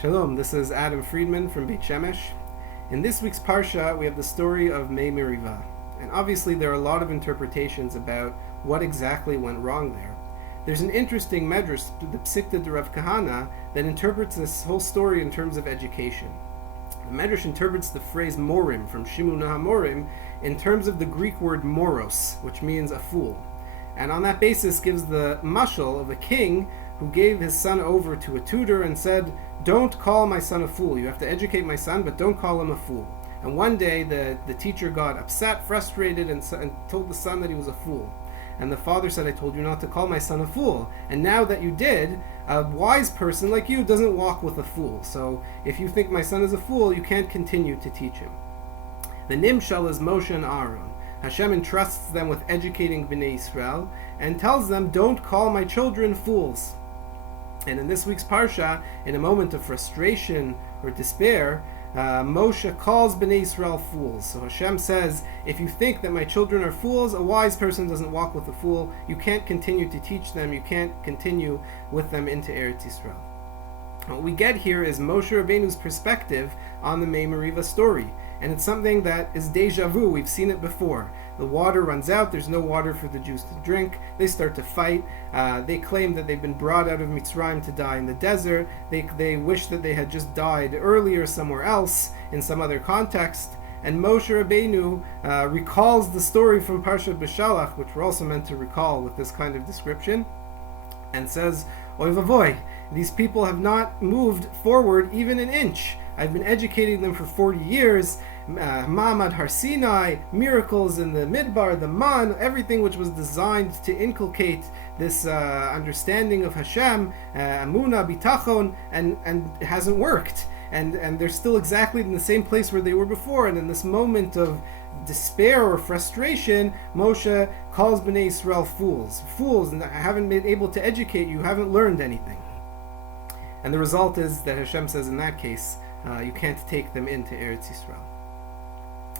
Shalom, this is Adam Friedmann from Beit Shemesh. In this week's Parsha, we have the story of Mei Meriva. And obviously there are a lot of interpretations about what exactly went wrong there. There's an interesting medrash, the Psikta de Rav Kahana, that interprets this whole story in terms of education. The medrash interprets the phrase morim, from Shimun HaMorim, in terms of the Greek word moros, which means a fool. And on that basis gives the mashal of a king who gave his son over to a tutor and said, "Don't call my son a fool. You have to educate my son, but don't call him a fool." And one day the teacher got upset, frustrated, and told the son that he was a fool. And the father said, "I told you not to call my son a fool. And now that you did, a wise person like you doesn't walk with a fool. So if you think my son is a fool, you can't continue to teach him." The Nimshal is Moshe and Aaron. Hashem entrusts them with educating Bnei Israel and tells them, "Don't call my children fools." And in this week's Parsha, in a moment of frustration or despair, Moshe calls Bnei Israel fools. So Hashem says, if you think that my children are fools, a wise person doesn't walk with a fool. You can't continue to teach them. You can't continue with them into Eretz Yisrael. What we get here is Moshe Rabbeinu's perspective on the Mei Meriva story. And it's something that is deja vu. We've seen it before. The water runs out. There's no water for the Jews to drink. They start to fight. They claim that they've been brought out of Mitzrayim to die in the desert. They wish that they had just died earlier somewhere else in some other context. And Moshe Rabbeinu recalls the story from Parshat B'Shalach, which we're also meant to recall with this kind of description, and says, "Oy vavoy, these people have not moved forward even an inch. I've been educating them for 40 years. Ma'amad Har Sinai, miracles in the Midbar, the Man, everything which was designed to inculcate this understanding of Hashem, Amunah, Bitachon, and it hasn't worked. And they're still exactly in the same place where they were before. And in this moment of despair or frustration, Moshe calls Bnei Israel fools. Fools, and I haven't been able to educate you, haven't learned anything." And the result is that Hashem says in that case, you can't take them into Eretz Yisrael.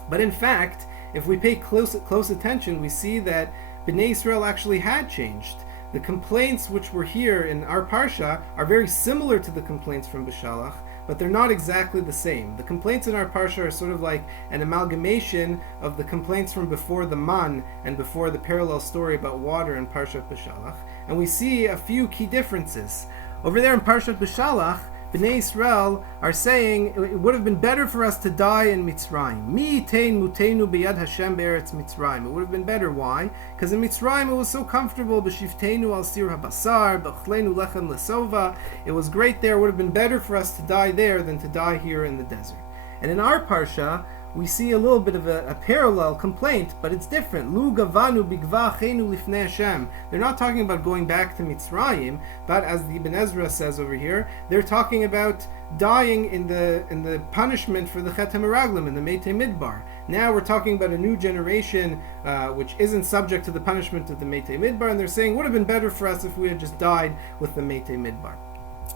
But in fact, if we pay close attention, we see that Bnei Israel actually had changed. The complaints which were here in our Parsha are very similar to the complaints from B'Shalach, but they're not exactly the same. The complaints in our Parsha are sort of like an amalgamation of the complaints from before the Man and before the parallel story about water in Parshat B'Shalach, and we see a few key differences. Over there in Parshat B'Shalach, Bnei Israel are saying it would have been better for us to die in Mitzrayim. Mi tein mutenu b'yad Hashem be'eretz Mitzrayim. It would have been better. Why? Because in Mitzrayim it was so comfortable. B'shiftenu al sir habasar, b'chlenu lechem lesova. It was great there. It would have been better for us to die there than to die here in the desert. And in our Parsha, we see a little bit of a parallel complaint, but it's different. Lu gavanu bigva chenu lifnei Hashem. They're not talking about going back to Mitzrayim, but as the Ibn Ezra says over here, they're talking about dying in the punishment for the Chet HaMeraglim, in the Meitei Midbar. Now we're talking about a new generation which isn't subject to the punishment of the Meitei Midbar, and they're saying it would have been better for us if we had just died with the Meitei Midbar.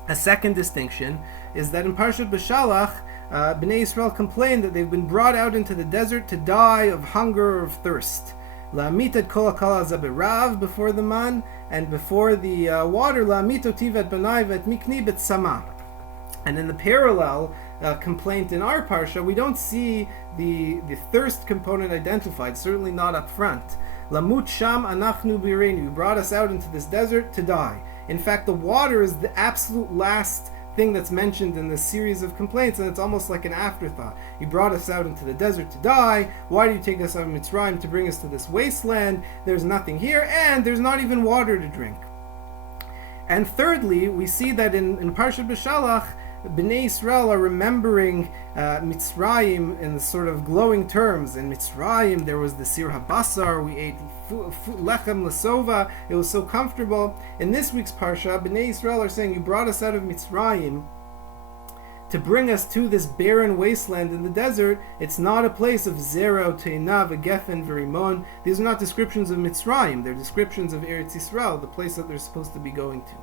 A second distinction is that in Parshat B'Shalach, Bnei Israel complained that they've been brought out into the desert to die of hunger or of thirst. La'amit et kol hakala zaberav, before the man, and before the water, la'amit otiv et banai v'et mikni b'tzama. And in the parallel complaint in our Parsha, we don't see the thirst component identified, certainly not up front. Lamut sham anachnu birenu, you brought us out into this desert to die. In fact, the water is the absolute last thing that's mentioned in this series of complaints, and it's almost like an afterthought. You brought us out into the desert to die. Why do you take us out of Mitzrayim to bring us to this wasteland? There's nothing here, and there's not even water to drink. And thirdly, we see that in Parshat B'Shalach, Bnei Israel are remembering Mitzrayim in sort of glowing terms. In Mitzrayim, there was the sir habasar, we ate lechem lesova, it was so comfortable. In this week's Parsha, Bnei Israel are saying, you brought us out of Mitzrayim to bring us to this barren wasteland in the desert. It's not a place of zera, teina, v'gefen, v'rimon. These are not descriptions of Mitzrayim, they're descriptions of Eretz Yisrael, the place that they're supposed to be going to.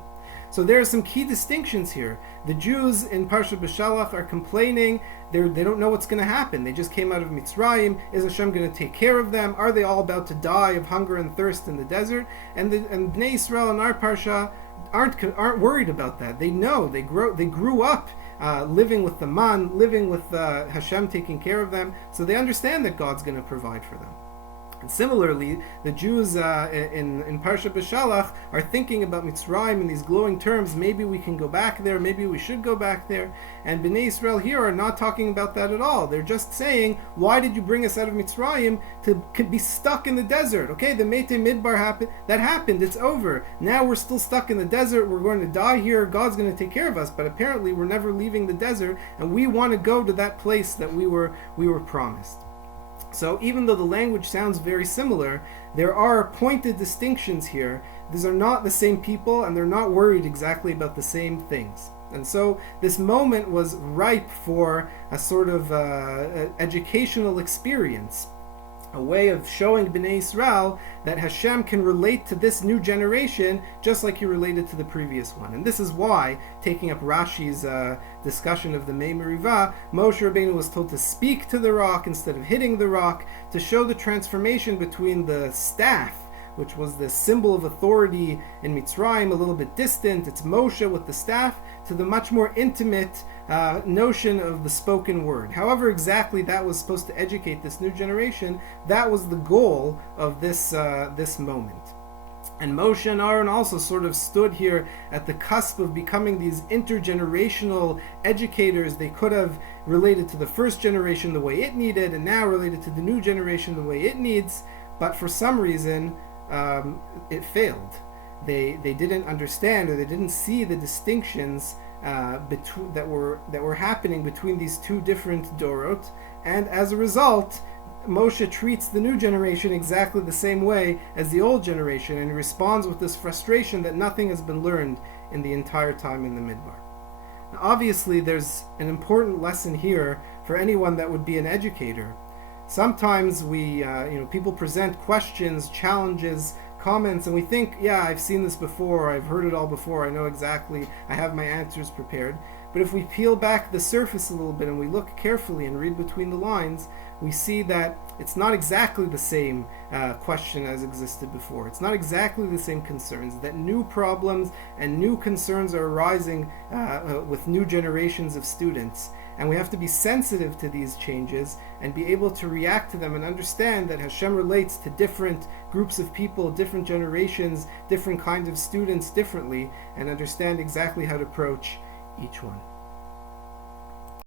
So there are some key distinctions here. The Jews in Parshat B'Shalach are complaining. They don't know what's going to happen. They just came out of Mitzrayim. Is Hashem going to take care of them? Are they all about to die of hunger and thirst in the desert? And Bnei Israel in our Parsha aren't worried about that. They know they grew up living with the man, living with Hashem taking care of them, so they understand that God's going to provide for them. And similarly, the Jews in Parshat B'Shalach are thinking about Mitzrayim in these glowing terms. Maybe we can go back there. Maybe we should go back there. And Bnei Israel here are not talking about that at all. They're just saying, why did you bring us out of Mitzrayim to be stuck in the desert? Okay, the Mete Midbar happened. That happened. It's over. Now we're still stuck in the desert. We're going to die here. God's going to take care of us. But apparently we're never leaving the desert, and we want to go to that place that we were promised. So even though the language sounds very similar, there are pointed distinctions here. These are not the same people, and they're not worried exactly about the same things. And so this moment was ripe for a sort of educational experience, a way of showing Bnei Israel that Hashem can relate to this new generation just like he related to the previous one. And this is why, taking up Rashi's discussion of the Mei Merivah, Moshe Rabbeinu was told to speak to the rock instead of hitting the rock, to show the transformation between the staff, which was the symbol of authority in Mitzrayim, a little bit distant, it's Moshe with the staff, to the much more intimate notion of the spoken word. However exactly that was supposed to educate this new generation, that was the goal of this moment. And Moshe and Aaron also sort of stood here at the cusp of becoming these intergenerational educators. They could have related to the first generation the way it needed, and now related to the new generation the way it needs, but for some reason it failed. They didn't understand, or they didn't see the distinctions that were happening between these two different dorot, and as a result, Moshe treats the new generation exactly the same way as the old generation, and he responds with this frustration that nothing has been learned in the entire time in the Midbar. Now, obviously, there's an important lesson here for anyone that would be an educator. Sometimes people present questions, challenges, comments, and we think, yeah, I've seen this before, I've heard it all before, I know exactly, I have my answers prepared. But if we peel back the surface a little bit and we look carefully and read between the lines, we see that it's not exactly the same question as existed before. It's not exactly the same concerns, that new problems and new concerns are arising with new generations of students. And we have to be sensitive to these changes and be able to react to them and understand that Hashem relates to different groups of people, different generations, different kinds of students differently, and understand exactly how to approach each one.